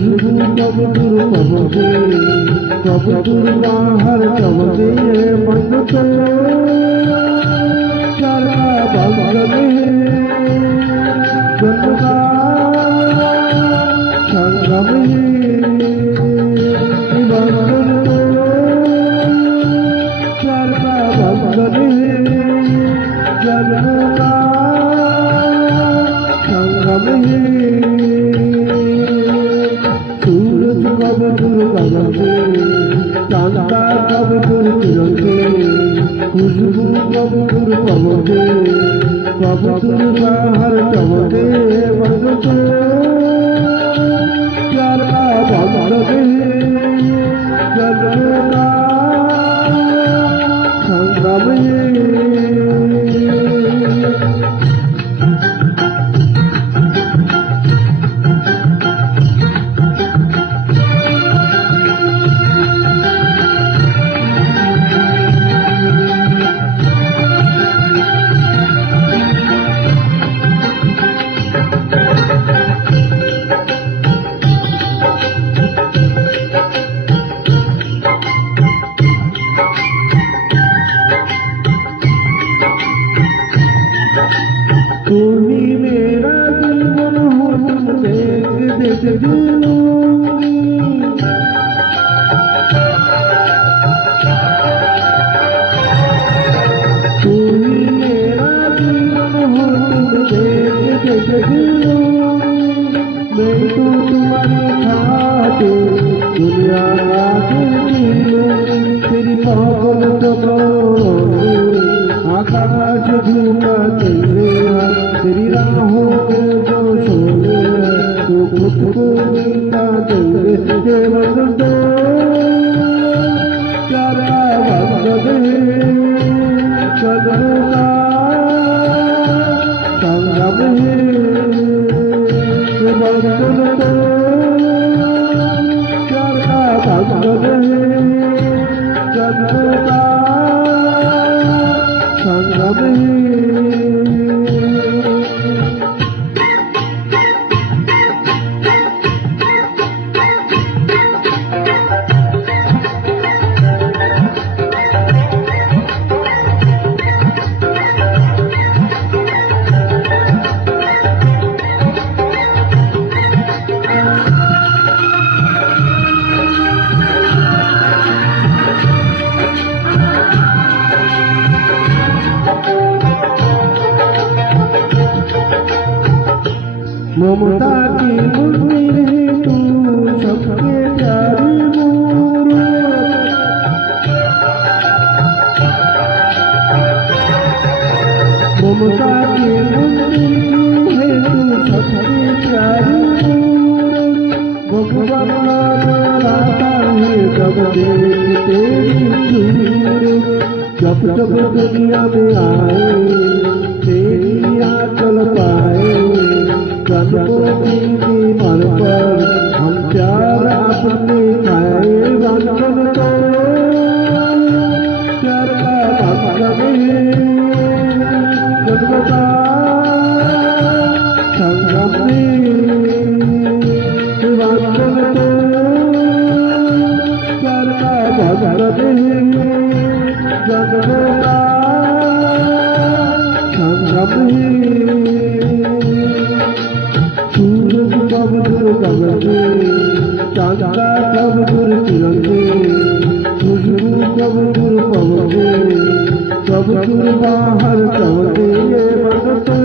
खुशबू कब दूर कब दे, कब दूर बाहर कब दे बंद को चला बंद जन्म का संगम बंधन को चला बंधन जन्म का संगम सूरज कब दूर कब दे, चांदा कब दूर तिरंगे, खुशबू कब दूर कब दे, कब दूर बाहर कब दे बंद को प्यार का बंद जन्म का संगम तुम्ही मेरा दिल मन हो तुम देख देख दिलूंगी, तुम्ही मेरा दिल मन हो तुम देख देख दिलूंगी, मैं तो तुम्हारी खातिर दुनिया का दिल लूंगी, तेरी मोहब्बत को आकाश झूमा चलेगा, तेरी राहों में जो सोने तो खुद को मिलता देंगे बंद दो प्यारा बंद कदम का संगम बंधन को प्यारा बंद कदम का संगम ममता की मुंदिर तू सबके प्यारी मूरत, ममता की मुंदिर है तू सबके प्यारी मूरत, भगवान लाता है जब देख तेरी सूरत, जब जब दुनिया में आए तेरी आंचल पाए, जन्मों की मन पर हम प्यार अपने खाए बंधन को प्यार का बंधन जन्म का संगम बंधन को प्यार का बंधन जन्म का संगम सूरज कब दूर कब दे, चांदा कब दूर तिरंगे, खुशबू कब दूर कब दे, कब दूर बाहर कब दे बंद को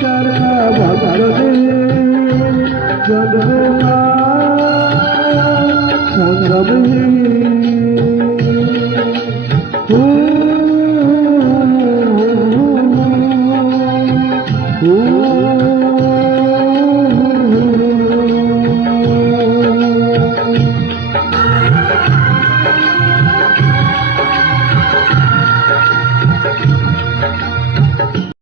प्यार का बंद जन्म का संगम